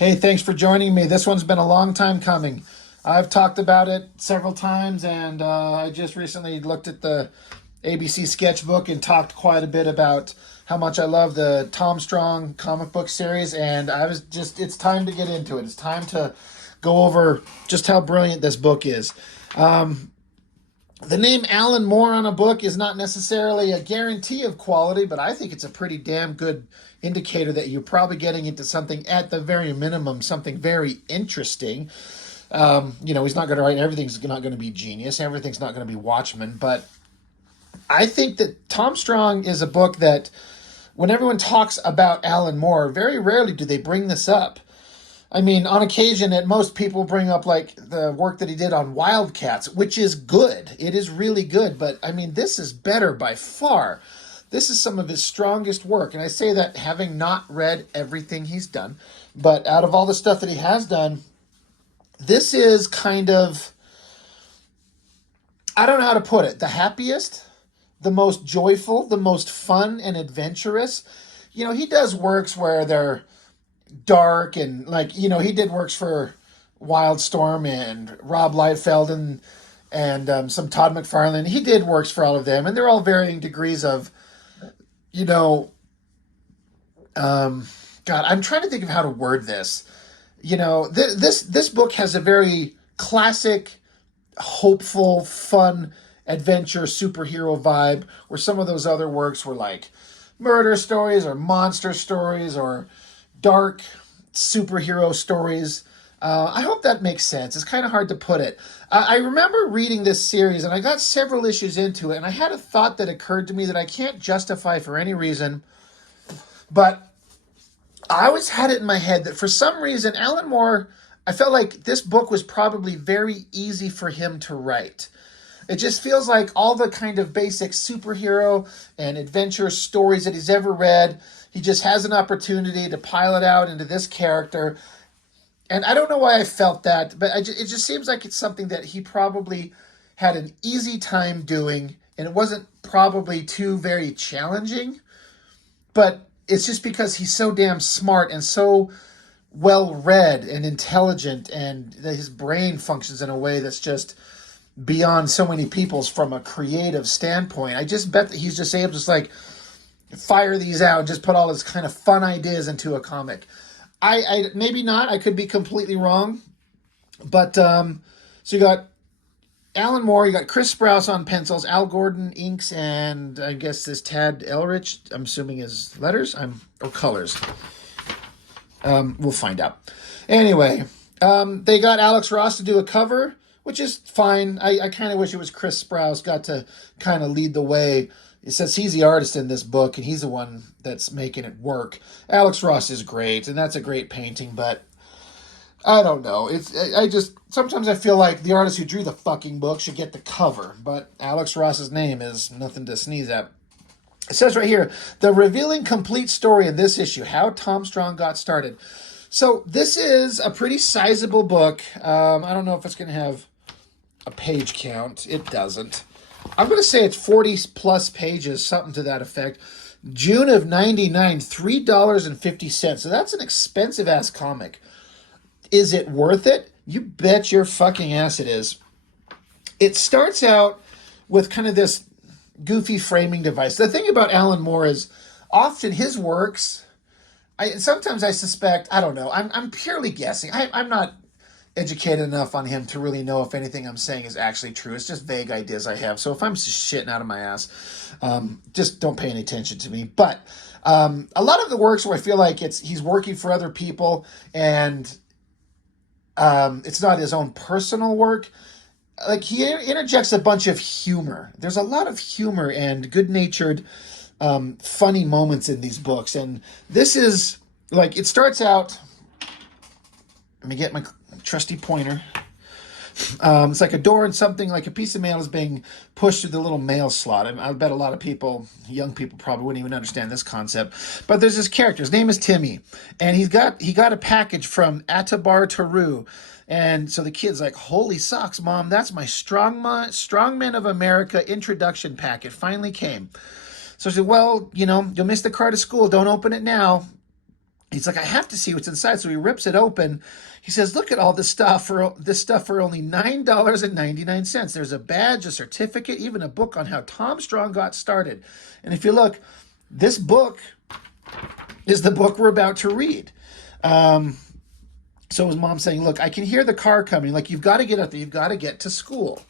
Hey, thanks for joining me. This one's been a long time coming. I've talked about it several times, and I just recently looked at the ABC sketchbook and talked quite a bit about how much I love the Tom Strong comic book series, and it's time to get into it. It's time to go over just how brilliant this book is. The name Alan Moore on a book is not necessarily a guarantee of quality, but I think it's a pretty damn good indicator that you're probably getting into something at the very minimum, something very interesting. He's not going to write everything's not going to be genius, everything's not going to be Watchmen, but I think that Tom Strong is a book that when everyone talks about Alan Moore, very rarely do they bring this up. I mean, on occasion, at most people bring up like the work that he did on Wildcats, which is good. It is really good, but I mean, this is better by far. This is some of his strongest work, and I say that having not read everything he's done, but out of all the stuff that he has done, this is kind of, I don't know how to put it, the happiest, the most joyful, the most fun and adventurous. He does works where they're dark and he did works for Wildstorm and Rob Liefeld and some Todd McFarlane. He did works for all of them, and they're all varying degrees of, God, I'm trying to think of how to word this. This book has a very classic, hopeful, fun adventure superhero vibe, where some of those other works were like murder stories or monster stories or dark superhero stories. I hope that makes sense. It's kind of hard to put it. I remember reading this series, and I got several issues into it, and I had a thought that occurred to me that I can't justify for any reason, but I always had it in my head that for some reason, Alan Moore, I felt like this book was probably very easy for him to write. It just feels like all the kind of basic superhero and adventure stories that he's ever read, he just has an opportunity to pile it out into this character. And I don't know why I felt that, but it just seems like it's something that he probably had an easy time doing, and it wasn't probably too very challenging. But it's just because he's so damn smart and so well read and intelligent, and that his brain functions in a way that's just beyond so many people's from a creative standpoint. I just bet that he's just able to just like fire these out and just put all his kind of fun ideas into a comic. I maybe not. I could be completely wrong. But so you got Alan Moore, you got Chris Sprouse on pencils, Al Gordon inks, and I guess this Tad Elrich, I'm assuming is letters, or colors. We'll find out. Anyway, they got Alex Ross to do a cover, which is fine. I kind of wish it was Chris Sprouse got to kind of lead the way. It says he's the artist in this book, and he's the one that's making it work. Alex Ross is great, and that's a great painting, but I don't know. Sometimes I feel like the artist who drew the fucking book should get the cover, but Alex Ross's name is nothing to sneeze at. It says right here, the revealing complete story in this issue, how Tom Strong got started. So this is a pretty sizable book. I don't know if it's going to have a page count. It doesn't. I'm going to say it's 40 plus pages, something to that effect. June of 99, $3.50. So that's an expensive ass comic. Is it worth it? You bet your fucking ass it is. It starts out with kind of this goofy framing device. The thing about Alan Moore is often his works, sometimes I suspect, I don't know, I'm purely guessing. I'm not educated enough on him to really know if anything I'm saying is actually true. It's just vague ideas I have. So if I'm just shitting out of my ass, just don't pay any attention to me. But a lot of the works where I feel like he's working for other people and it's not his own personal work, like he interjects a bunch of humor. There's a lot of humor and good-natured, funny moments in these books. And this is like, it starts out, let me get my trusty pointer. It's like a door and something, like a piece of mail is being pushed through the little mail slot. I bet a lot of people, young people, probably wouldn't even understand this concept. But there's this character. His name is Timmy, and he got a package from Atabar Taru. And so the kid's like, holy socks, Mom, that's my Strongmen of America introduction pack. It finally came. So I said, well, you'll miss the car to school. Don't open it now. He's like, I have to see what's inside. So he rips it open. He says, look at all this stuff for only $9.99. There's a badge, a certificate, even a book on how Tom Strong got started. And if you look, this book is the book we're about to read. So his mom's saying, look, I can hear the car coming. Like, you've got to get out there. You've got to get to school.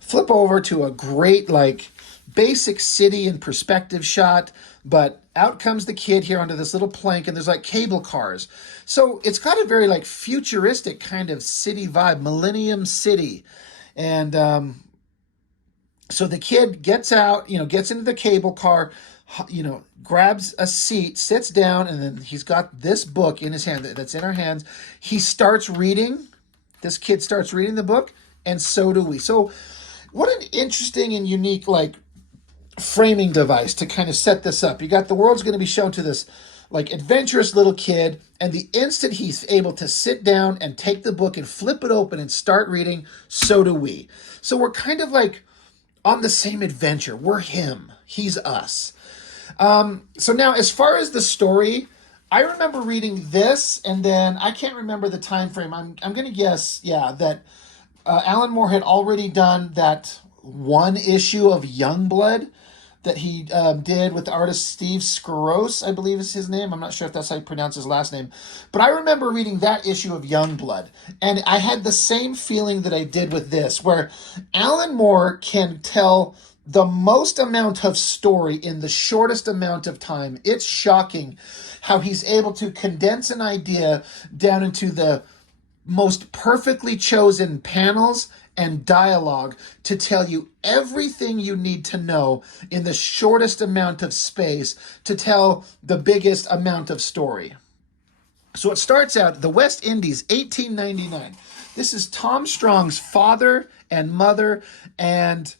Flip over to a great, like, basic city and perspective shot, but out comes the kid here onto this little plank, and there's like cable cars. So it's got a very like futuristic kind of city vibe, Millennium City. And so the kid gets out, gets into the cable car, grabs a seat, sits down, and then he's got this book in his hand that's in our hands. He starts reading. This kid starts reading the book, and so do we. So what an interesting and unique, like, framing device to kind of set this up. You got the world's going to be shown to this like adventurous little kid, and the instant he's able to sit down and take the book and flip it open and start reading, so do we. So we're kind of like on the same adventure. We're him, he's us. So now, as far as the story, I remember reading this, and then I can't remember the time frame. I'm going to guess, that Alan Moore had already done that one issue of Youngblood that he did with the artist Steve Sprouse, I believe is his name. I'm not sure if that's how you pronounce his last name. But I remember reading that issue of Youngblood, and I had the same feeling that I did with this, where Alan Moore can tell the most amount of story in the shortest amount of time. It's shocking how he's able to condense an idea down into the most perfectly chosen panels and dialogue to tell you everything you need to know in the shortest amount of space to tell the biggest amount of story. So it starts out, the West Indies, 1899. This is Tom Strong's father and mother, and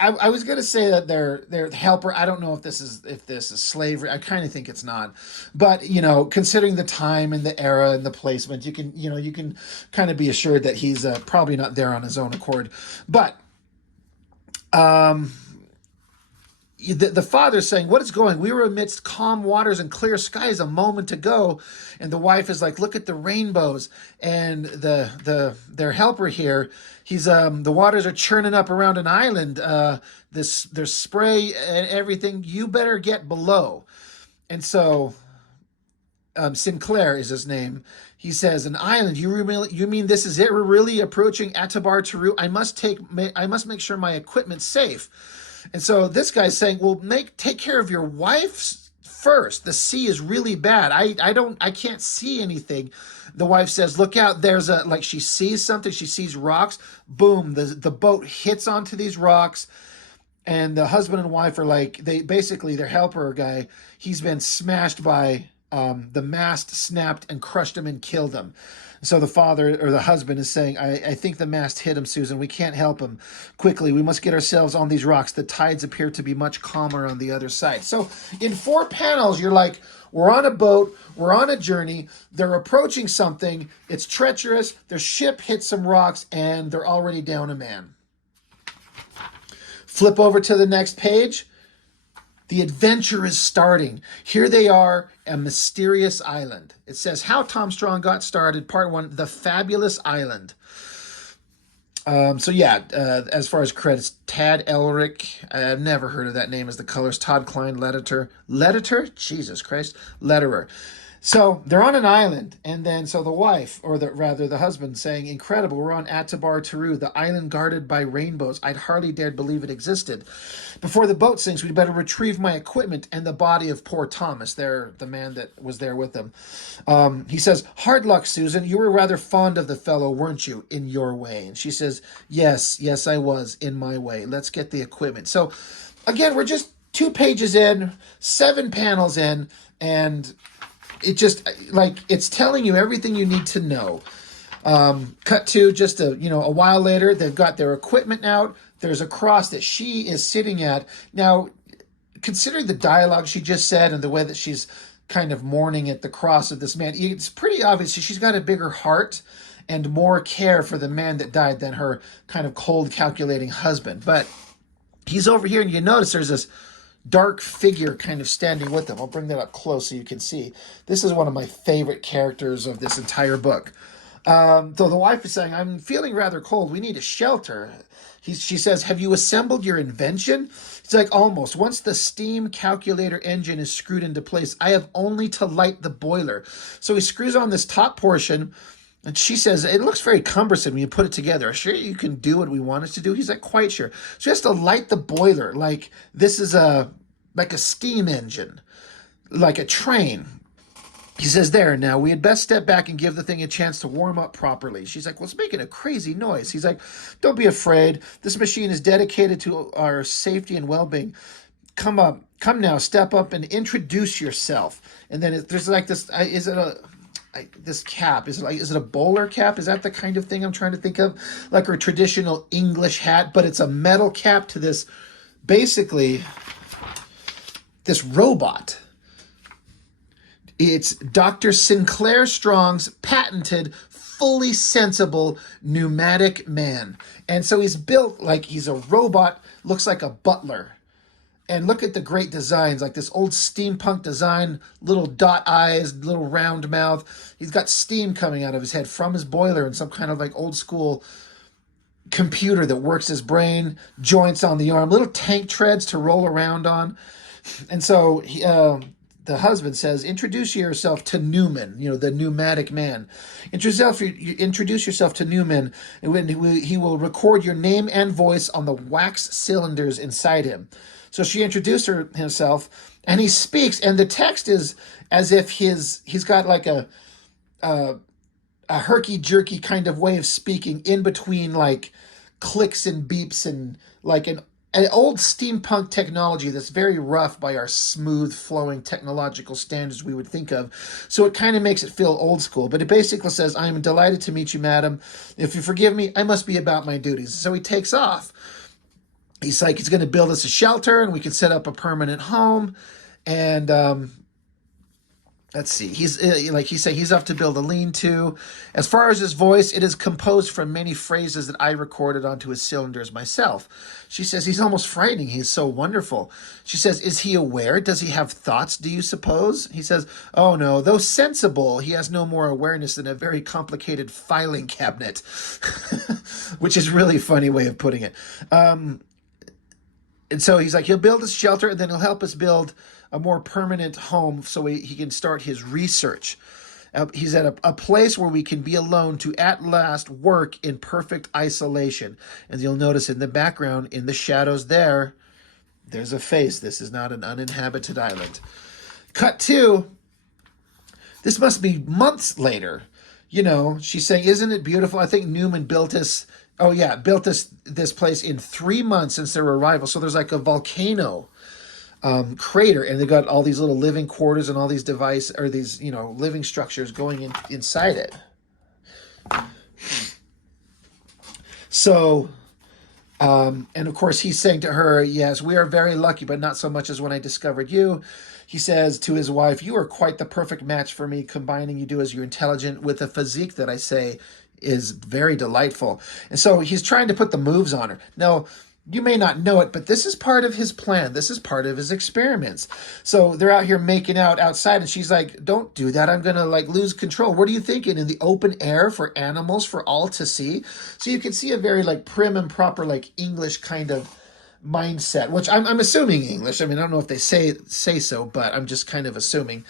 I was going to say that they're helper. I don't know if this is slavery. I kind of think it's not, but considering the time and the era and the placement, you can kind of be assured that he's probably not there on his own accord. But the father's saying, "What is going? We were amidst calm waters and clear skies a moment ago," and the wife is like, "Look at the rainbows." And their helper here, he's the waters are churning up around an island. There's spray and everything. You better get below. And so Sinclair is his name. He says, "An island? You mean this is it? We're really approaching Atabar Taru. I must make sure my equipment's safe." And so this guy's saying, "Well, take care of your wife first. The sea is really bad. I can't see anything." The wife says, "Look out, there's she sees something, she sees rocks." Boom, the boat hits onto these rocks, and the husband and wife are like, their helper guy, he's been smashed by the mast snapped and crushed him and killed him. So the father or the husband is saying, I think the mast hit him, Susan. We can't help him. Quickly, we must get ourselves on these rocks. The tides appear to be much calmer on the other side. So in 4 panels, you're like, we're on a boat, we're on a journey, they're approaching something, it's treacherous, their ship hits some rocks, and they're already down a man. Flip over to the next page. The adventure is starting. Here they are, a mysterious island. It says, How Tom Strong Got Started, Part 1, The Fabulous Island. As far as credits, Tad Elric, I've never heard of that name as the colors. Todd Klein, Letterer? Jesus Christ. Letterer. So they're on an island, and then so the wife, or the husband, saying, "Incredible, we're on Atabar Taru, the island guarded by rainbows. I'd hardly dared believe it existed. Before the boat sinks, we'd better retrieve my equipment and the body of poor Thomas," the man that was there with them. He says, "Hard luck, Susan. You were rather fond of the fellow, weren't you, in your way?" And she says, Yes, I was, in my way. Let's get the equipment." So again, we're just 2 pages in, 7 panels in, and it just, it's telling you everything you need to know. Cut to just a while later, they've got their equipment out. There's a cross that she is sitting at. Now, considering the dialogue she just said and the way that she's kind of mourning at the cross of this man, it's pretty obvious she's got a bigger heart and more care for the man that died than her kind of cold, calculating husband. But he's over here, and you notice there's this dark figure kind of standing with them. I'll bring that up close so you can see. This is one of my favorite characters of this entire book. Though the wife is saying, I'm feeling rather cold. We need a shelter. She says, have you assembled your invention? He's like, almost. Once the steam calculator engine is screwed into place, I have only to light the boiler. So he screws on this top portion, and she says, it looks very cumbersome when you put it together. Sure you can do what we want it to do? He's like, quite sure. So he has to light the boiler like this is like a steam engine, like a train. He says, there, now we had best step back and give the thing a chance to warm up properly. She's like, well, it's making a crazy noise. He's like, don't be afraid. This machine is dedicated to our safety and well-being. Come now, step up and introduce yourself. And then there's like this, this cap? Is it a bowler cap? Is that the kind of thing I'm trying to think of? Like a traditional English hat, but it's a metal cap to this, basically, this robot. It's Dr. Sinclair Strong's patented, fully sensible pneumatic man. And so he's built like he's a robot, looks like a butler. And look at the great designs, like this old steampunk design, little dot eyes, little round mouth. He's got steam coming out of his head from his boiler and some kind of like old school computer that works his brain, joints on the arm, little tank treads to roll around on. And so the husband says, introduce yourself to Newman, the pneumatic man. Introduce yourself to Newman, and he will record your name and voice on the wax cylinders inside him. So she introduced himself, and he speaks, and the text is as if he's got like a herky-jerky kind of way of speaking in between like clicks and beeps and like an old steampunk technology that's very rough by our smooth flowing technological standards we would think of. So it kind of makes it feel old school, but it basically says, I am delighted to meet you, madam. If you forgive me, I must be about my duties. So he takes off. He's like, he's going to build us a shelter and we can set up a permanent home. And let's see, he's off to build a lean-to. As far as his voice, it is composed from many phrases that I recorded onto his cylinders myself. She says, he's almost frightening. He's so wonderful. She says, is he aware? Does he have thoughts, do you suppose? He says, oh no, though sensible, he has no more awareness than a very complicated filing cabinet, which is really a funny way of putting it. And so he's like, he'll build us shelter and then he'll help us build a more permanent home so he can start his research. He's at a place where we can be alone to at last work in perfect isolation. And you'll notice in the background, in the shadows there's a face. This is not an uninhabited island. Cut to, this must be months later. She's saying, isn't it beautiful? I think Newman built this place in 3 months since their arrival. So there's like a volcano crater, and they got all these little living quarters and all these living structures going inside it. So, and of course he's saying to her, yes, we are very lucky, but not so much as when I discovered you. He says to his wife, you are quite the perfect match for me, combining you're intelligent with a physique that I say is very delightful. And so he's trying to put the moves on her. Now, you may not know it, but this is part of his plan. This is part of his experiments. So they're out here making out outside, and she's like, don't do that. I'm going to lose control. What are you thinking? In the open air for animals, for all to see? So you can see a very prim and proper English kind of mindset, which I'm assuming English. I mean, I don't know if they say so, but I'm just kind of assuming.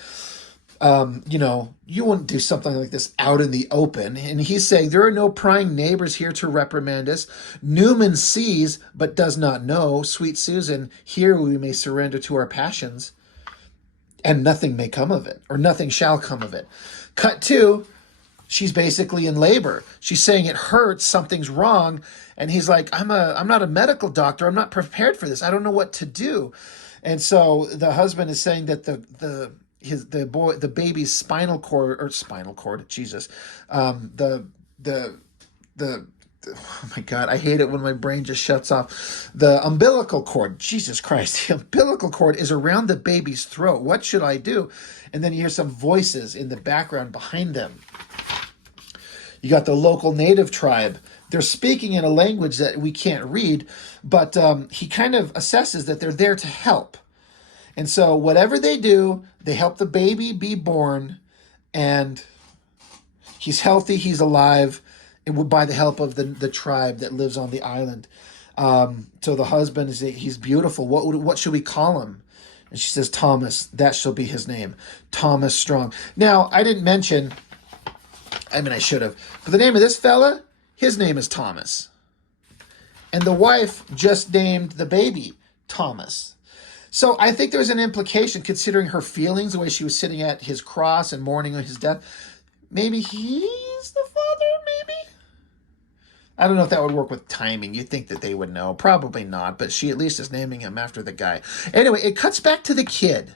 You wouldn't do something like this out in the open. And he's saying, there are no prying neighbors here to reprimand us. Newman sees, but does not know. Sweet Susan, here we may surrender to our passions, and nothing may come of it, or nothing shall come of it. Cut to, she's basically in labor. She's saying it hurts, something's wrong. And he's like, I'm not a medical doctor. I'm not prepared for this. I don't know what to do. And so the husband is saying that the baby's spinal cord, Jesus, oh my God, I hate it when my brain just shuts off. The umbilical cord, Jesus Christ, the umbilical cord is around the baby's throat. What should I do? And then you hear some voices in the background behind them. You got the local native tribe. They're speaking in a language that we can't read, but he kind of assesses that they're there to help. And so whatever they do, they help the baby be born, and he's healthy, he's alive, and by the help of the tribe that lives on the island. So the husband he's beautiful. What should we call him? And she says, Thomas. That shall be his name, Thomas Strong. Now I didn't mention. I mean, I should have. But the name of this fella, his name is Thomas, and the wife just named the baby Thomas. So I think there's an implication, considering her feelings, the way she was sitting at his cross and mourning on his death. Maybe he's the father, maybe? I don't know if that would work with timing. You'd think that they would know. Probably not, but she at least is naming him after the guy. Anyway, it cuts back to the kid.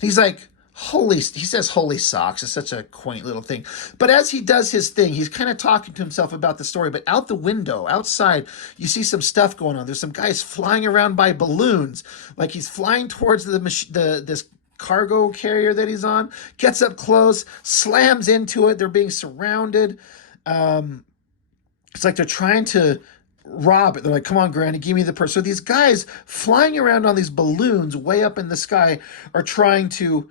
He's like, he says holy socks. It's such a quaint little thing. But as he does his thing, he's kind of talking to himself about the story. But out the window, outside, you see some stuff going on. There's some guys flying around by balloons. Like he's flying towards this cargo carrier that he's on, gets up close, slams into it. They're being surrounded. It's like they're trying to rob it. They're like, come on, Granny, give me the purse. So these guys flying around on these balloons way up in the sky are trying to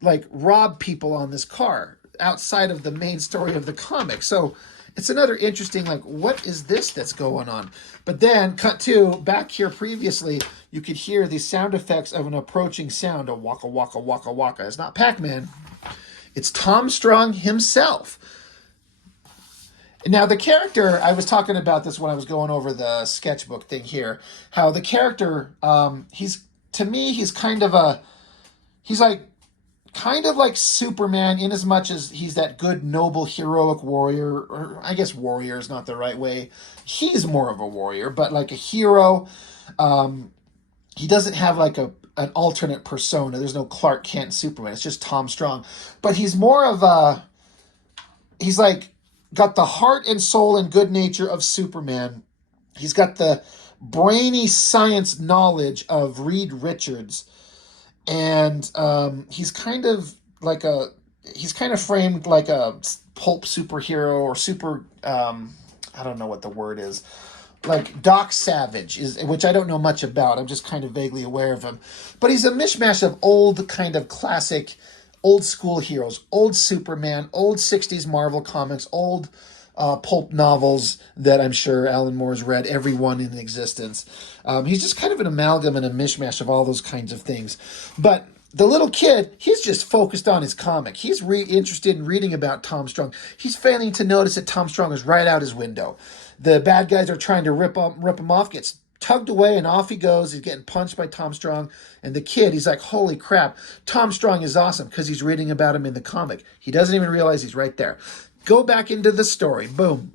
like rob people on this car outside of the main story of the comic. So it's another interesting, like, what is this that's going on? But then cut to back here previously, you could hear the sound effects of an approaching sound, a waka, waka, waka, waka. It's not Pac-Man. It's Tom Strong himself. Now, the character, I was talking about this when I was going over the sketchbook thing here, how the character, he's kind of like Superman, in as much as he's that good, noble, heroic warrior, or I guess warrior is not the right way. He's more of a warrior, but like a hero. He doesn't have like an alternate persona. There's no Clark Kent Superman. It's just Tom Strong. But he's more of he's like, got the heart and soul and good nature of Superman. He's got the brainy science knowledge of Reed Richards. And he's kind of framed like a pulp superhero or I don't know what the word is. Like Doc Savage, which I don't know much about. I'm just kind of vaguely aware of him. But he's a mishmash of old kind of classic old school heroes, old Superman, old 60s Marvel comics, old pulp novels that I'm sure Alan Moore's read, every one in existence. He's just kind of an amalgam and a mishmash of all those kinds of things. But the little kid, he's just focused on his comic. He's interested in reading about Tom Strong. He's failing to notice that Tom Strong is right out his window. The bad guys are trying to rip him off, gets tugged away, and off he goes. He's getting punched by Tom Strong. And the kid, he's like, holy crap, Tom Strong is awesome, because he's reading about him in the comic. He doesn't even realize he's right there. Go back into the story. Boom.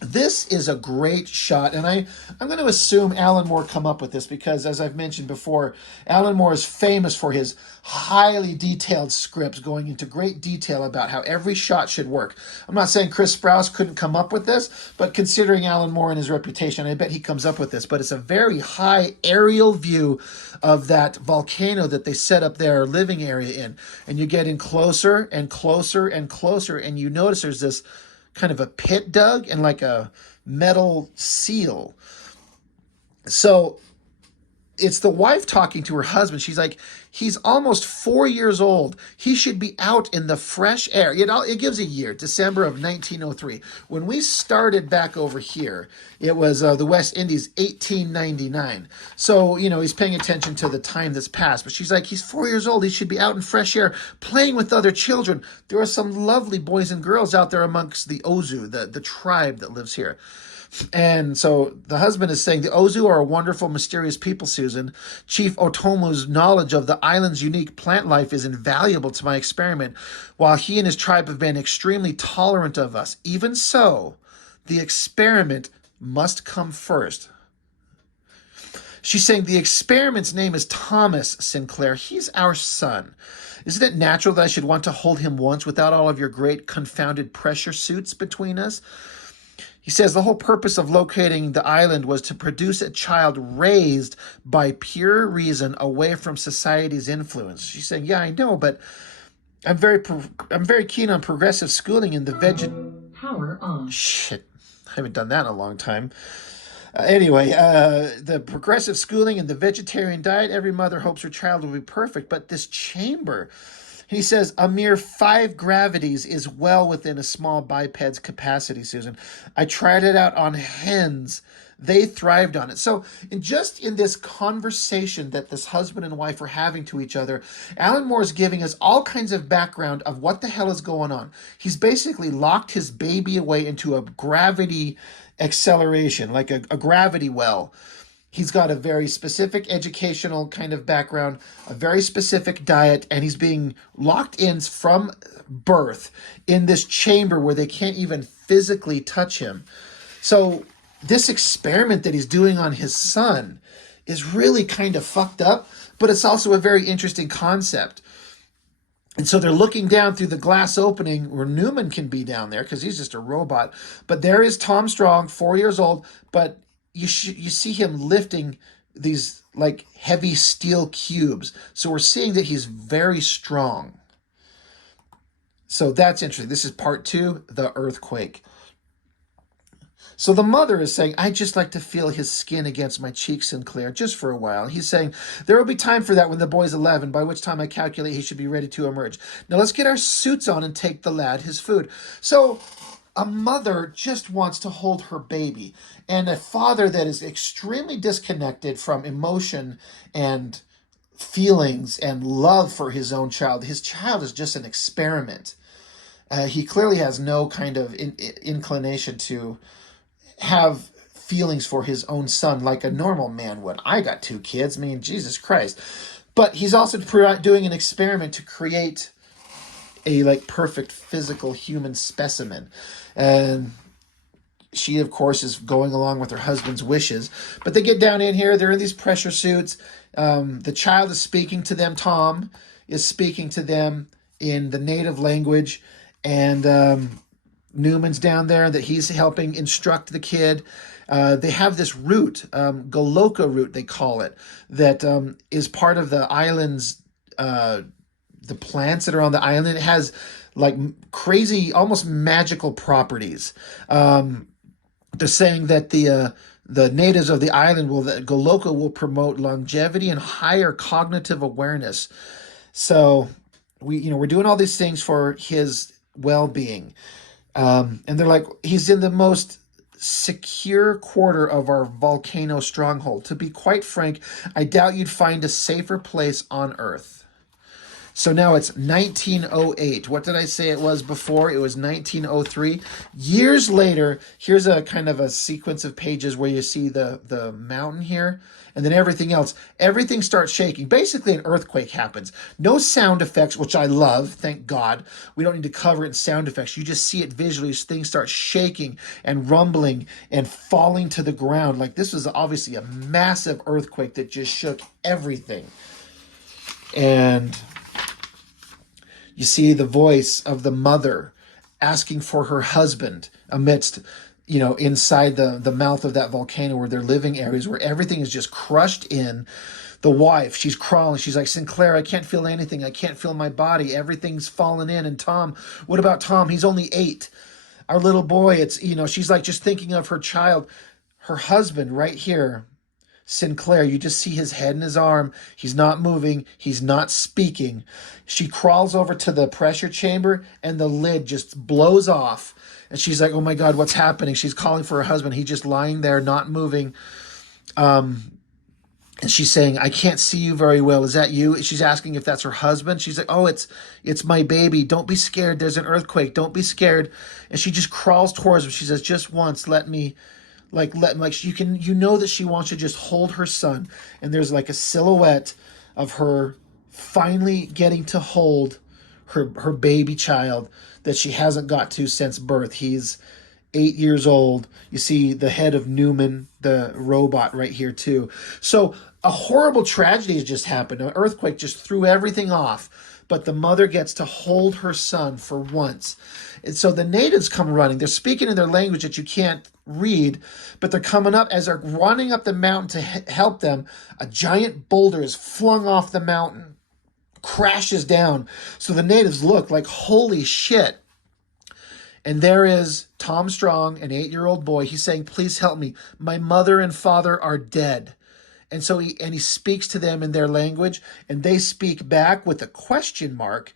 This is a great shot, and I'm going to assume Alan Moore come up with this because, as I've mentioned before, Alan Moore is famous for his highly detailed scripts going into great detail about how every shot should work. I'm not saying Chris Sprouse couldn't come up with this, but considering Alan Moore and his reputation, I bet he comes up with this. But it's a very high aerial view of that volcano that they set up their living area in, and you get in closer and closer and closer, and you notice there's this kind of a pit dug and like a metal seal. So it's the wife talking to her husband. She's like, he's almost 4 years old. He should be out in the fresh air. It gives a year, December of 1903. When we started back over here, it was the West Indies, 1899. So, he's paying attention to the time that's passed. But she's like, he's 4 years old. He should be out in fresh air, playing with other children. There are some lovely boys and girls out there amongst the Ozu, the tribe that lives here. And so the husband is saying, the Ozu are a wonderful, mysterious people, Susan. Chief Otomu's knowledge of the island's unique plant life is invaluable to my experiment, while he and his tribe have been extremely tolerant of us. Even so, the experiment must come first. She's saying the experiment's name is Thomas Sinclair. He's our son. Isn't it natural that I should want to hold him once without all of your great confounded pressure suits between us? He says the whole purpose of locating the island was to produce a child raised by pure reason away from society's influence. She's saying, yeah, I know, but I'm very keen on progressive schooling in the Power on. Shit, I haven't done that in a long time. The progressive schooling and the vegetarian diet, every mother hopes her child will be perfect. But this chamber, he says, a mere 5 gravities is well within a small biped's capacity, Susan. I tried it out on hens. They thrived on it. So, in this conversation that this husband and wife are having to each other, Alan Moore is giving us all kinds of background of what the hell is going on. He's basically locked his baby away into a gravity acceleration, like a gravity well. He's got a very specific educational kind of background, a very specific diet, and he's being locked in from birth in this chamber where they can't even physically touch him. So this experiment that he's doing on his son is really kind of fucked up, but it's also a very interesting concept. And so they're looking down through the glass opening where Newman can be down there because he's just a robot. But there is Tom Strong, 4 years old, but you see him lifting these like heavy steel cubes. So we're seeing that he's very strong. So that's interesting. This is part 2, the earthquake. So the mother is saying, I'd just like to feel his skin against my cheek, Sinclair, just for a while. He's saying, there will be time for that when the boy's 11, by which time I calculate he should be ready to emerge. Now let's get our suits on and take the lad his food. So a mother just wants to hold her baby, and a father that is extremely disconnected from emotion and feelings and love for his own child. His child is just an experiment. He clearly has no kind of inclination to have feelings for his own son like a normal man would. I got 2 kids. I mean, Jesus Christ. But he's also doing an experiment to create a like perfect physical human specimen. And she, of course, is going along with her husband's wishes. But they get down in here. They're in these pressure suits. The child is speaking to them. Tom is speaking to them in the native language. And Newman's down there that he's helping instruct the kid. They have this root, Goloka root, they call it, that is part of the island's, the plants that are on the island. It has like crazy, almost magical properties. They're saying that the natives of the island that Goloka will promote longevity and higher cognitive awareness. So we're doing all these things for his well-being. And they're like, he's in the most secure quarter of our volcano stronghold. To be quite frank, I doubt you'd find a safer place on Earth. So now it's 1908. What did I say it was before? It was 1903. Years later, here's a kind of a sequence of pages where you see the mountain here, and then everything else. Everything starts shaking. Basically, an earthquake happens. No sound effects, which I love, thank God. We don't need to cover it in sound effects. You just see it visually as things start shaking and rumbling and falling to the ground. Like this was obviously a massive earthquake that just shook everything. And you see the voice of the mother asking for her husband amidst, inside the mouth of that volcano where they're living areas where everything is just crushed in. The wife, she's crawling. She's like, Sinclair, I can't feel anything. I can't feel my body. Everything's fallen in. And Tom, what about Tom? He's only 8. Our little boy, she's like just thinking of her child. Her husband right here, Sinclair, you just see his head and his arm. He's not moving. He's not speaking. She crawls over to the pressure chamber and the lid just blows off. And she's like, oh my God, what's happening? She's calling for her husband. He's just lying there, not moving. And she's saying, I can't see you very well. Is that you? She's asking if that's her husband. She's like, oh, it's my baby. Don't be scared. There's an earthquake. Don't be scared. And she just crawls towards him. She says, just once, let me that she wants to just hold her son. And there's like a silhouette of her finally getting to hold her baby child that she hasn't got to since birth. He's 8 years old. You see the head of Newman, the robot, right here too. So a horrible tragedy has just happened. An earthquake just threw everything off. But the mother gets to hold her son for once. And so the natives come running. They're speaking in their language that you can't read, but they're coming up. As they're running up the mountain to help them, a giant boulder is flung off the mountain, crashes down. So the natives look like, holy shit. And there is Tom Strong, an 8-year-old boy. He's saying, please help me. My mother and father are dead. And so he speaks to them in their language, and they speak back with a question mark,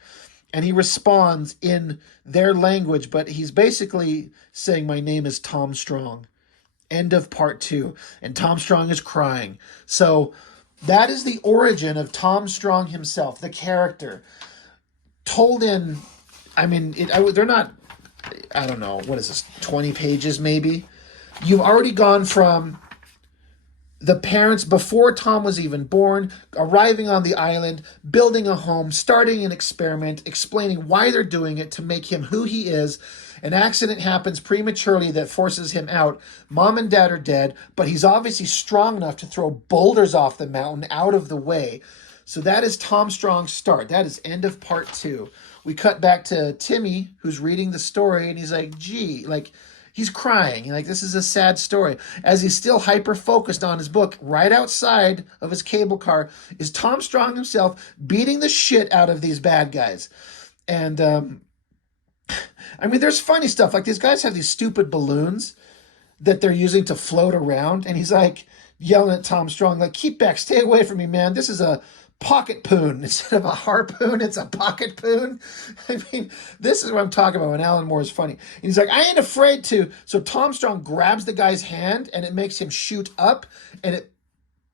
and he responds in their language, but he's basically saying, my name is Tom Strong. End of part 2. And Tom Strong is crying. So that is the origin of Tom Strong himself, the character. Told in, they're not, I don't know, what is this, 20 pages maybe? You've already gone from the parents before Tom was even born, arriving on the island, building a home, starting an experiment, explaining why they're doing it to make him who he is. An accident happens prematurely that forces him out. Mom and dad are dead, but he's obviously strong enough to throw boulders off the mountain out of the way. So that is Tom Strong's start. That is end of part 2. We cut back to Timmy, who's reading the story, and he's like, gee, like, he's crying. Like, this is a sad story. As he's still hyper-focused on his book, right outside of his cable car is Tom Strong himself beating the shit out of these bad guys. And, there's funny stuff. Like, these guys have these stupid balloons that they're using to float around. And he's, like, yelling at Tom Strong, like, keep back, stay away from me, man. This is a pocket poon. Instead of a harpoon, it's a pocket poon. This is what I'm talking about when Alan Moore is funny. And he's like, I ain't afraid to. So Tom Strong grabs the guy's hand, and it makes him shoot up, and it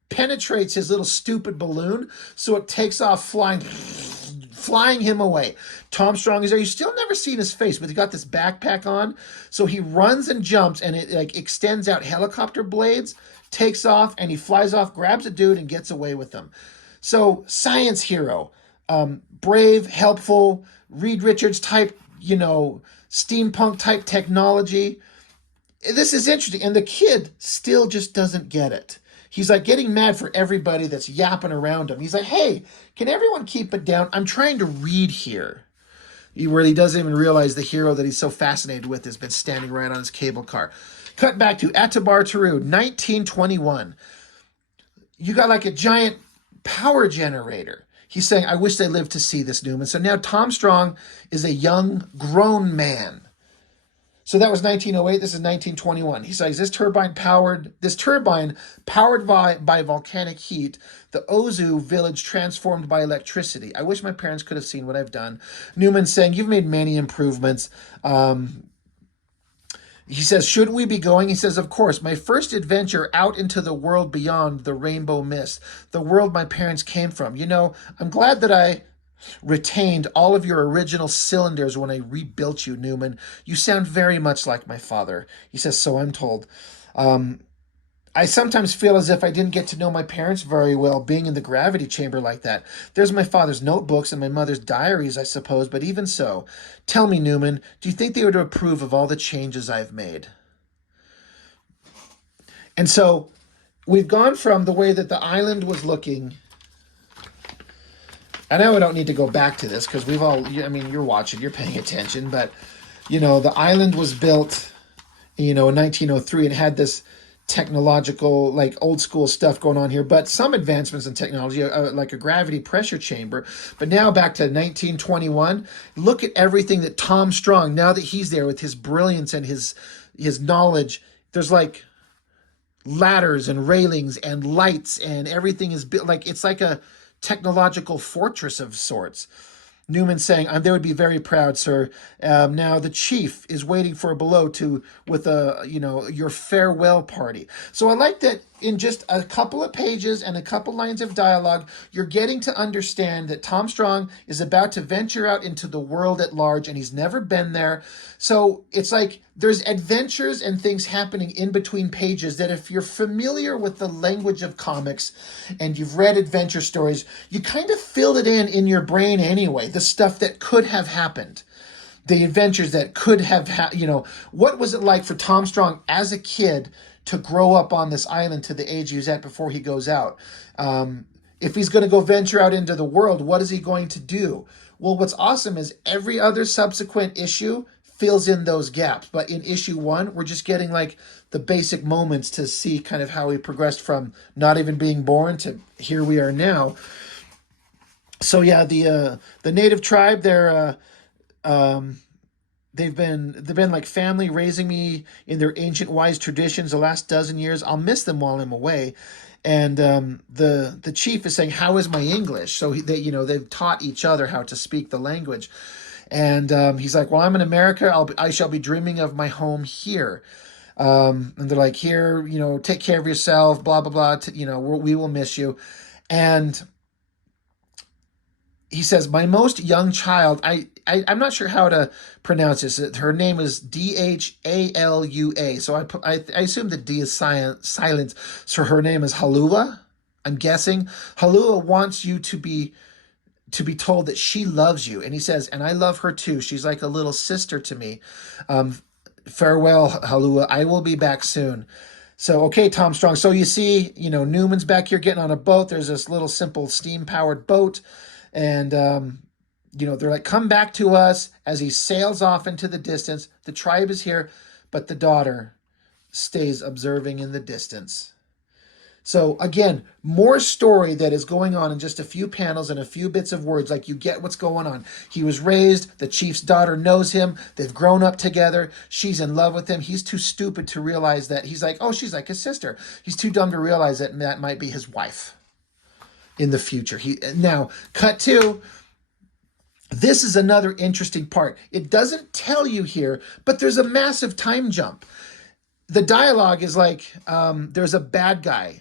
penetrates his little stupid balloon, so it takes off flying him away. Tom Strong is there. You still never seen his face, but he got this backpack on. So he runs and jumps, and it like extends out helicopter blades, takes off, and he flies off, grabs a dude, and gets away with them. So, science hero, brave, helpful, Reed Richards type, steampunk type technology. This is interesting. And the kid still just doesn't get it. He's like getting mad for everybody that's yapping around him. He's like, hey, can everyone keep it down? I'm trying to read here. Where he doesn't even realize the hero that he's so fascinated with has been standing right on his cable car. Cut back to Atabar Taru, 1921. You got like a giant power generator. He's saying, I wish they lived to see this, Newman. So now Tom Strong is a young, grown man. So that was 1908. This is 1921. He says, this turbine powered by volcanic heat, the Ozu village transformed by electricity. I wish my parents could have seen what I've done. Newman saying, you've made many improvements. He says, should we be going? He says, of course. My first adventure out into the world beyond the rainbow mist, the world my parents came from. I'm glad that I retained all of your original cylinders when I rebuilt you, Newman. You sound very much like my father. He says, so I'm told. I sometimes feel as if I didn't get to know my parents very well being in the gravity chamber like that. There's my father's notebooks and my mother's diaries, I suppose, but even so. Tell me, Newman, do you think they would approve of all the changes I've made? And so we've gone from the way that the island was looking. I know we don't need to go back to this because you're watching, you're paying attention, but, the island was built, in 1903 and had this technological, like old school stuff going on here, but some advancements in technology, like a gravity pressure chamber. But now back to 1921, look at everything that Tom Strong, now that he's there with his brilliance and his knowledge, there's like ladders and railings and lights and everything is built like, it's like a technological fortress of sorts. Newman saying, they would be very proud, sir. Now the chief is waiting for below with your farewell party. So I like that in just a couple of pages and a couple lines of dialogue, you're getting to understand that Tom Strong is about to venture out into the world at large and he's never been there. So it's like there's adventures and things happening in between pages that if you're familiar with the language of comics and you've read adventure stories, you kind of fill it in your brain anyway, the stuff that could have happened. The adventures that could have, what was it like for Tom Strong as a kid to grow up on this island to the age he was at before he goes out? If he's going to go venture out into the world, what is he going to do? Well, what's awesome is every other subsequent issue fills in those gaps. But in issue 1, we're just getting like the basic moments to see kind of how he progressed from not even being born to here we are now. So yeah, the native tribe, they're they've been like family, raising me in their ancient wise traditions the last dozen years. I'll miss them while I'm away. And the chief is saying, "How is my English?" So they've taught each other how to speak the language. And he's like, "Well, I'm in America. I shall be dreaming of my home here." And they're like, "Here, take care of yourself. Blah blah blah. We will miss you." And he says, "My most young child, I'm not sure how to pronounce this. Her name is Dhalua. So I assume the D is silent. So her name is Halua. I'm guessing Halua wants you to be told that she loves you." And he says, "And I love her too. She's like a little sister to me. Um, Farewell, Halua. I will be back soon." So, okay, Tom Strong. So you see, Newman's back here getting on a boat. There's this little simple steam powered boat. And, they're like, "Come back to us," as he sails off into the distance. The tribe is here, but the daughter stays observing in the distance. So again, more story that is going on in just a few panels and a few bits of words. Like, you get what's going on. He was raised, the chief's daughter knows him, they've grown up together, she's in love with him. He's too stupid to realize that. He's like, "Oh, she's like his sister." He's too dumb to realize that might be his wife in the future. Now, cut to, this is another interesting part. It doesn't tell you here, but there's a massive time jump. The dialogue is like, there's a bad guy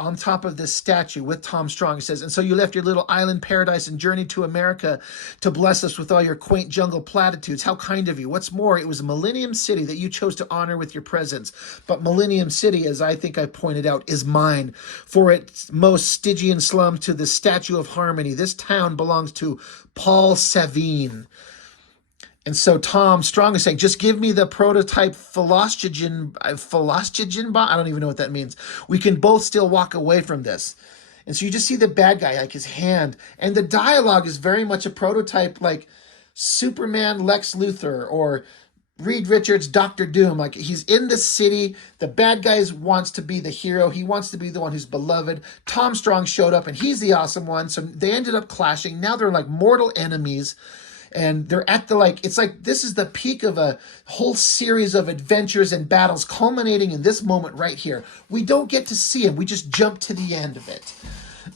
on top of this statue with Tom Strong. It says, "And so you left your little island paradise and journeyed to America to bless us with all your quaint jungle platitudes. How kind of you. What's more, it was Millennium City that you chose to honor with your presence. But Millennium City, as I think I pointed out, is mine. For its most Stygian slums to the Statue of Harmony, this town belongs to Paul Savine." And so Tom Strong is saying, "Just give me the prototype philostrogen bomb." I don't even know what that means. "We can both still walk away from this." And so you just see the bad guy, like his hand. And the dialogue is very much a prototype, like Superman Lex Luthor or Reed Richards Doctor Doom. Like, he's in the city. The bad guy wants to be the hero. He wants to be the one who's beloved. Tom Strong showed up and he's the awesome one. So they ended up clashing. Now they're like mortal enemies. And they're at it's like this is the peak of a whole series of adventures and battles culminating in this moment right here. We don't get to see him. We just jump to the end of it.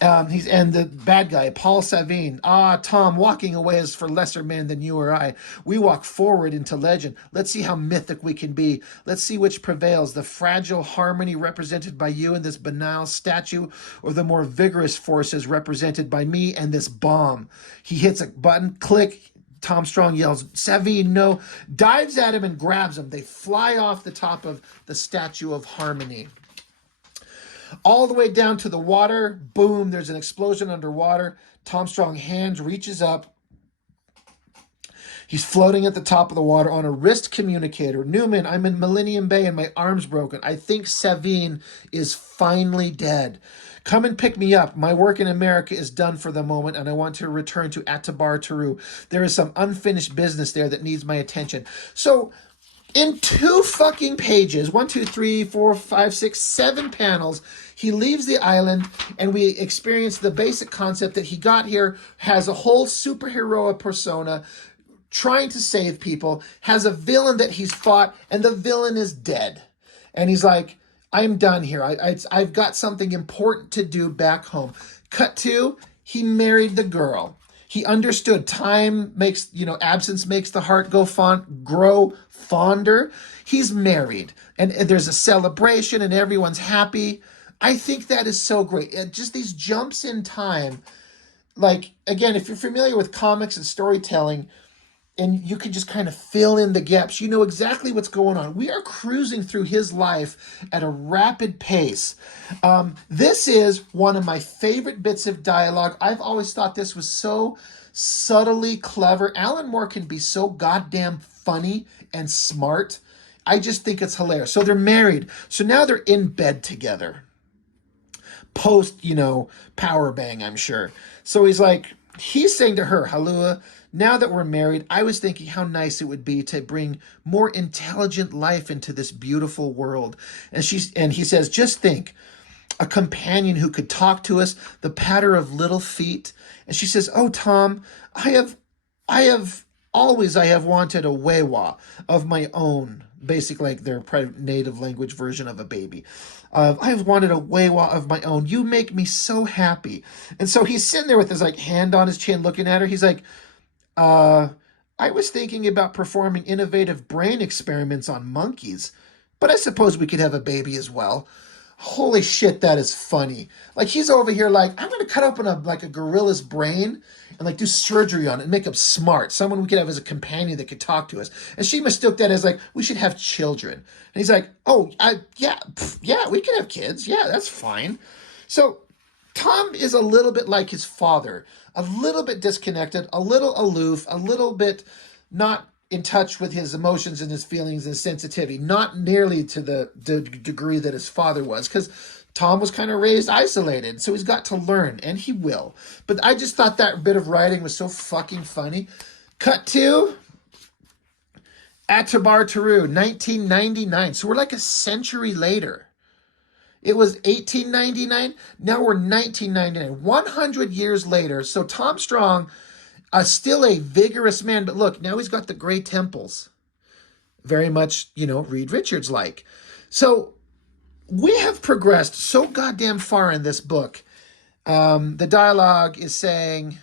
And the bad guy, Paul Savine. "Ah, Tom, walking away is for lesser men than you or I. We walk forward into legend. Let's see how mythic we can be. Let's see which prevails, the fragile harmony represented by you and this banal statue, or the more vigorous forces represented by me and this bomb." He hits a button, click. Tom Strong yells, "Savine, no," dives at him and grabs him. They fly off the top of the Statue of Harmony. All the way down to the water. Boom, there's an explosion underwater. Tom Strong hands reaches up. He's floating at the top of the water on a wrist communicator. "Newman, I'm in Millennium Bay and my arm's broken. I think Savine is finally dead. Come and pick me up. My work in America is done for the moment, and I want to return to Atabar Taru. There is some unfinished business there that needs my attention." So, in 2 fucking pages, 1, 2, 3, 4, 5, 6, 7 panels, he leaves the island, and we experience the basic concept that he got here, has a whole superhero persona, trying to save people, has a villain that he's fought, and the villain is dead. And he's like, "I'm done here. I've got something important to do back home." Cut to, he married the girl. He understood time makes, absence makes the heart grow fonder. He's married, and there's a celebration, and everyone's happy. I think that is so great. Just these jumps in time. Like, again, if you're familiar with comics and storytelling, and you can just kind of fill in the gaps. You know exactly what's going on. We are cruising through his life at a rapid pace. This is one of my favorite bits of dialogue. I've always thought this was so subtly clever. Alan Moore can be so goddamn funny and smart. I just think it's hilarious. So they're married. So now they're in bed together. Post, power bang, I'm sure. So he's saying to her, "Halua, now that we're married, I was thinking how nice it would be to bring more intelligent life into this beautiful world." And he says, "Just think, a companion who could talk to us, the patter of little feet." And she says, "Oh, Tom, I have Always I have wanted a wewa of my own, basically like their native language version of a baby. I have wanted a wewa of my own. You make me so happy. And so he's sitting there with his like hand on his chin looking at her. He's like, uh, I was thinking about performing innovative brain experiments on monkeys, but I suppose we could have a baby as well. Holy shit, that is funny. Like he's over here like, I'm gonna cut open a gorilla's brain and like do surgery on it and make him smart. Someone we could have as a companion that could talk to us. And she mistook that as like, we should have children. And he's like, oh, yeah, yeah, we can have kids. Yeah, that's fine. So Tom is a little bit like his father, a little bit disconnected, a little aloof, a little bit not in touch with his emotions and his feelings and sensitivity, not nearly to the degree that his father was, because Tom was kind of raised isolated, so he's got to learn, and he will. But I just thought that bit of writing was so fucking funny. Cut to Atabar Taru, 1999. So we're like a century later. It was 1899. Now we're 1999. 100 years later. So Tom Strong, still a vigorous man, but look, now he's got the gray temples. Very much, Reed Richards like. So we have progressed so goddamn far in this book. The dialogue is saying,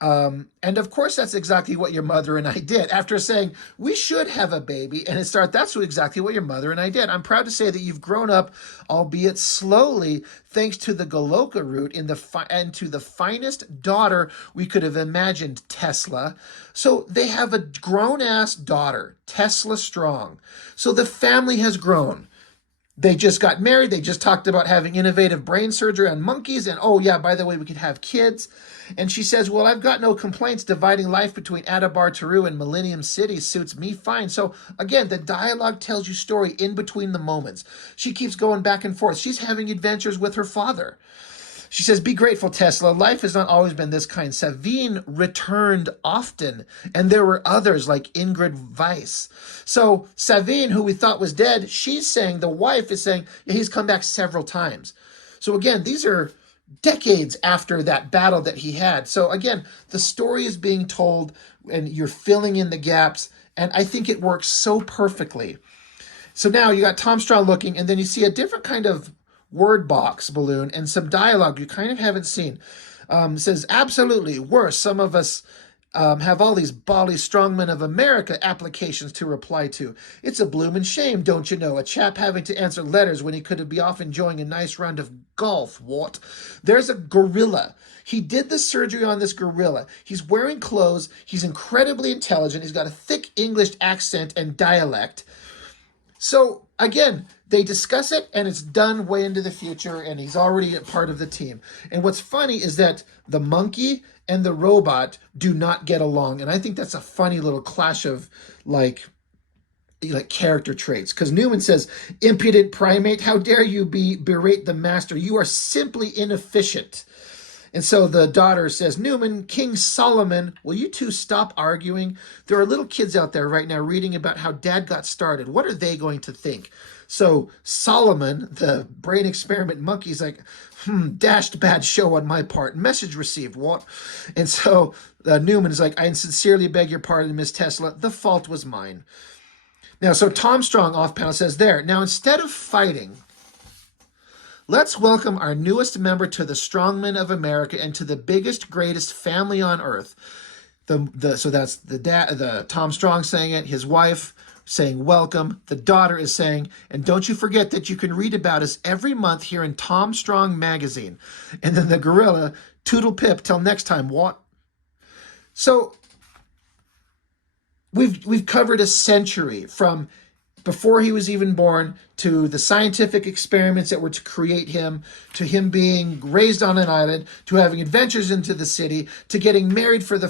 and of course, that's exactly what your mother and I did. After saying, we should have a baby, and that's exactly what your mother and I did. I'm proud to say that you've grown up, albeit slowly, thanks to the Goloka route and to the finest daughter we could have imagined, Tesla. So they have a grown-ass daughter, Tesla Strong. So the family has grown. They just got married. They just talked about having innovative brain surgery on monkeys. And oh yeah, by the way, we could have kids. And she says, well, I've got no complaints. Dividing life between Atabar Taru and Millennium City suits me fine. So again, the dialogue tells you story in between the moments. She keeps going back and forth. She's having adventures with her father. She says, be grateful, Tesla. Life has not always been this kind. Savine returned often, and there were others like Ingrid Weiss. So Savine, who we thought was dead, she's saying, the wife is saying, yeah, he's come back several times. So again, these are decades after that battle that he had. So again, the story is being told, and you're filling in the gaps, and I think it works so perfectly. So now you got Tom Strong looking, and then you see a different kind of word box balloon and some dialogue you kind of haven't seen. Says, absolutely, worse. Some of us have all these Bali Strongmen of America applications to reply to. It's a bloomin' shame, don't you know? A chap having to answer letters when he could be off enjoying a nice round of golf, what? There's a gorilla. He did the surgery on this gorilla. He's wearing clothes. He's incredibly intelligent. He's got a thick English accent and dialect. So again, they discuss it, and it's done way into the future, and he's already a part of the team. And what's funny is that the monkey and the robot do not get along, and I think that's a funny little clash of like character traits. Because Newman says, impudent primate, how dare you berate the master? You are simply inefficient. And so the daughter says, Newman, King Solomon, will you two stop arguing? There are little kids out there right now reading about how dad got started. What are they going to think? So Solomon, the brain experiment monkey, is like, dashed bad show on my part. Message received, what? And so Newman is like, I sincerely beg your pardon, Miss Tesla. The fault was mine. Now, so Tom Strong off panel says there, now instead of fighting, let's welcome our newest member to the Strongmen of America and to the biggest, greatest family on earth. So that's the Tom Strong saying it, his wife saying welcome, the daughter is saying, and don't you forget that you can read about us every month here in Tom Strong magazine. And then the gorilla, toodle pip, till next time, what? So we've covered a century from before he was even born, to the scientific experiments that were to create him, to him being raised on an island, to having adventures into the city, to getting married for the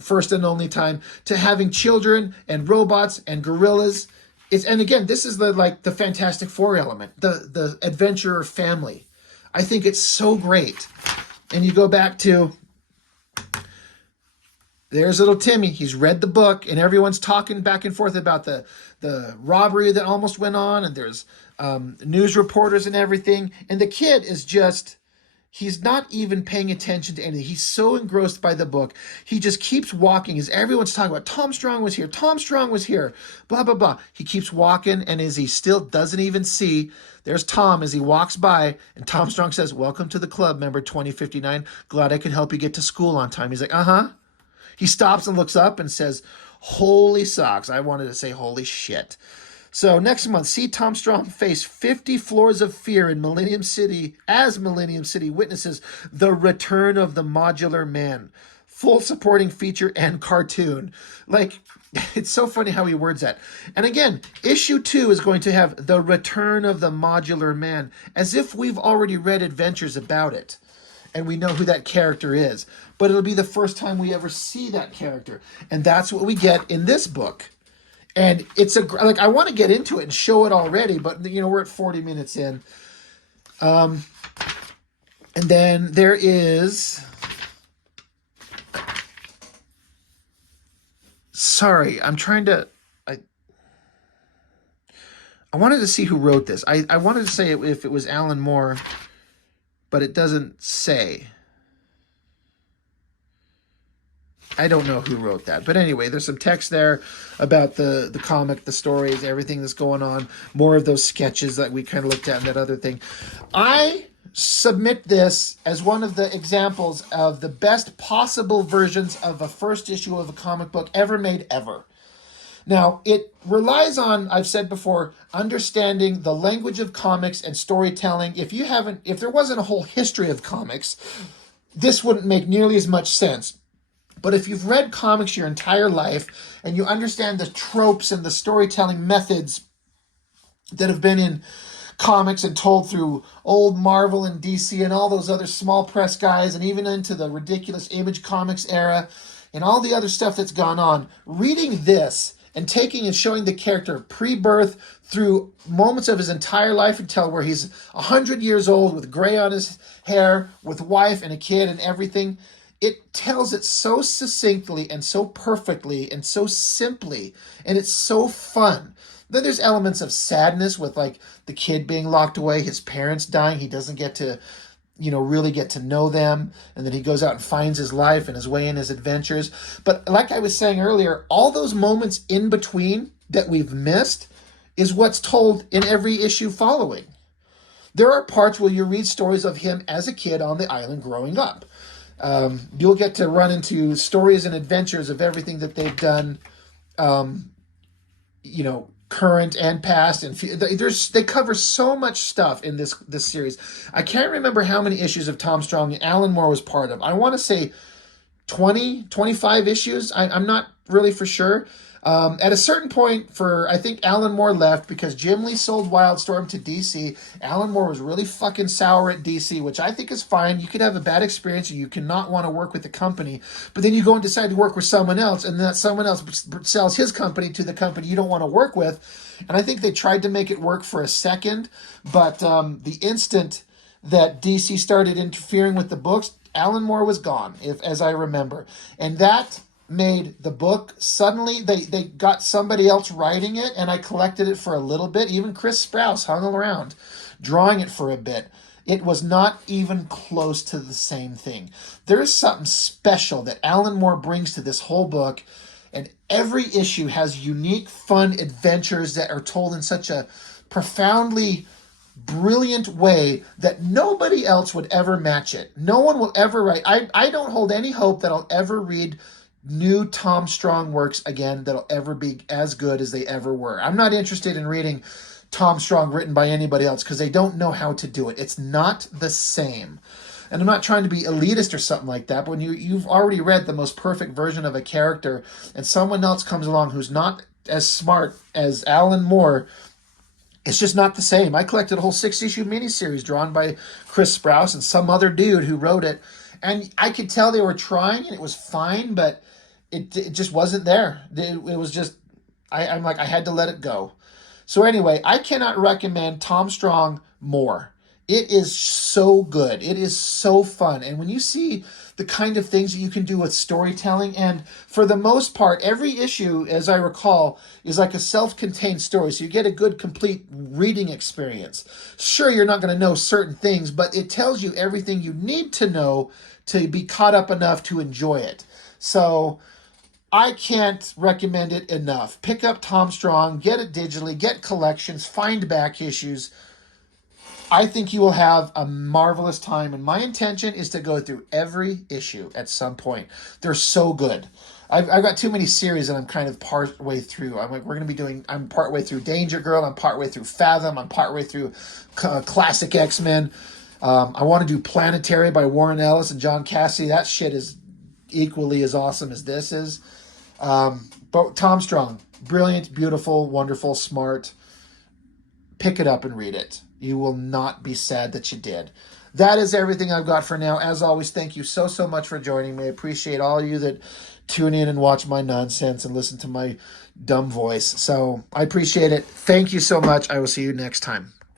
first and only time, to having children and robots and gorillas. And again, this is the Fantastic Four element, the adventurer family. I think it's so great. And you go back to, there's little Timmy. He's read the book, and everyone's talking back and forth about the robbery that almost went on, and there's news reporters and everything. And the kid is just, He's not even paying attention to anything. He's so engrossed by the book. He just keeps walking as everyone's talking about Tom Strong was here. Tom Strong was here. Blah, blah, blah. He keeps walking, and as he still doesn't even see, there's Tom as he walks by, and Tom Strong says, "Welcome to the club, member 2059. Glad I could help you get to school on time." He's like, "Uh-huh." He stops and looks up and says, "Holy socks." I wanted to say, "Holy shit." So next month, see Tom Strong face 50 floors of fear in Millennium City as Millennium City witnesses the return of the modular man. Full supporting feature and cartoon. Like, it's so funny how he words that. And again, issue 2 is going to have the return of the modular man, as if we've already read adventures about it and we know who that character is. But it'll be the first time we ever see that character. And that's what we get in this book. And it's like, I want to get into it and show it already, but we're at 40 minutes in. And then there is, sorry, I'm trying to, I wanted to see who wrote this. I wanted to say if it was Alan Moore, but it doesn't say. I don't know who wrote that. But anyway, there's some text there about the comic, the stories, everything that's going on. More of those sketches that we kind of looked at and that other thing. I submit this as one of the examples of the best possible versions of a first issue of a comic book ever made ever. Now, it relies on, I've said before, understanding the language of comics and storytelling. If there wasn't a whole history of comics, this wouldn't make nearly as much sense. But if you've read comics your entire life and you understand the tropes and the storytelling methods that have been in comics and told through old Marvel and DC and all those other small press guys and even into the ridiculous Image Comics era and all the other stuff that's gone on, reading this and taking and showing the character pre-birth through moments of his entire life until where he's 100 years old with gray on his hair, with wife and a kid and everything, it tells it so succinctly and so perfectly and so simply, and it's so fun. Then there's elements of sadness with like the kid being locked away, his parents dying, he doesn't get to, really get to know them, and then he goes out and finds his life and his way in his adventures. But like I was saying earlier, all those moments in between that we've missed is what's told in every issue following. There are parts where you read stories of him as a kid on the island growing up. You'll get to run into stories and adventures of everything that they've done, current and past, and they cover so much stuff in this series. I can't remember how many issues of Tom Strong Alan Moore was part of. I want to say 20, 25 issues. I'm not really for sure. At a certain point, I think Alan Moore left because Jim Lee sold Wildstorm to DC. Alan Moore was really fucking sour at DC, which I think is fine. You could have a bad experience and you cannot want to work with the company, but then you go and decide to work with someone else, and that someone else sells his company to the company you don't want to work with. And I think they tried to make it work for a second, but the instant that DC started interfering with the books, Alan Moore was gone, as I remember. And that made the book suddenly, they got somebody else writing it, and I collected it for a little bit. Even Chris Sprouse hung around drawing it for a bit. It was not even close to the same thing. There is something special that Alan Moore brings to this whole book, and every issue has unique, fun adventures that are told in such a profoundly brilliant way that nobody else would ever match it. No one will ever write. I don't hold any hope that I'll ever read new Tom Strong works again that'll ever be as good as they ever were. I'm not interested in reading Tom Strong written by anybody else because they don't know how to do it. It's not the same. And I'm not trying to be elitist or something like that, but when you've already read the most perfect version of a character and someone else comes along who's not as smart as Alan Moore, it's just not the same. I collected a whole 6-issue miniseries drawn by Chris Sprouse and some other dude who wrote it, and I could tell they were trying and it was fine, but it just wasn't there. It was just, I'm like, I had to let it go. So anyway, I cannot recommend Tom Strong more. It is so good. It is so fun. And when you see the kind of things that you can do with storytelling, and for the most part, every issue, as I recall, is like a self-contained story. So you get a good, complete reading experience. Sure, you're not going to know certain things, but it tells you everything you need to know to be caught up enough to enjoy it. So I can't recommend it enough. Pick up Tom Strong, get it digitally, get collections, find back issues. I think you will have a marvelous time, and my intention is to go through every issue at some point. They're so good. I've got too many series and I'm kind of part way through. I'm like, I'm part way through Danger Girl, I'm part way through Fathom, I'm part way through Classic X-Men. I want to do Planetary by Warren Ellis and John Cassidy. That shit is equally as awesome as this is. But Tom Strong, brilliant, beautiful, wonderful, smart. Pick it up and read it. You will not be sad that you did. That is everything I've got for now. As always, thank you so, so much for joining me. I appreciate all of you that tune in and watch my nonsense and listen to my dumb voice. So I appreciate it. Thank you so much. I will see you next time.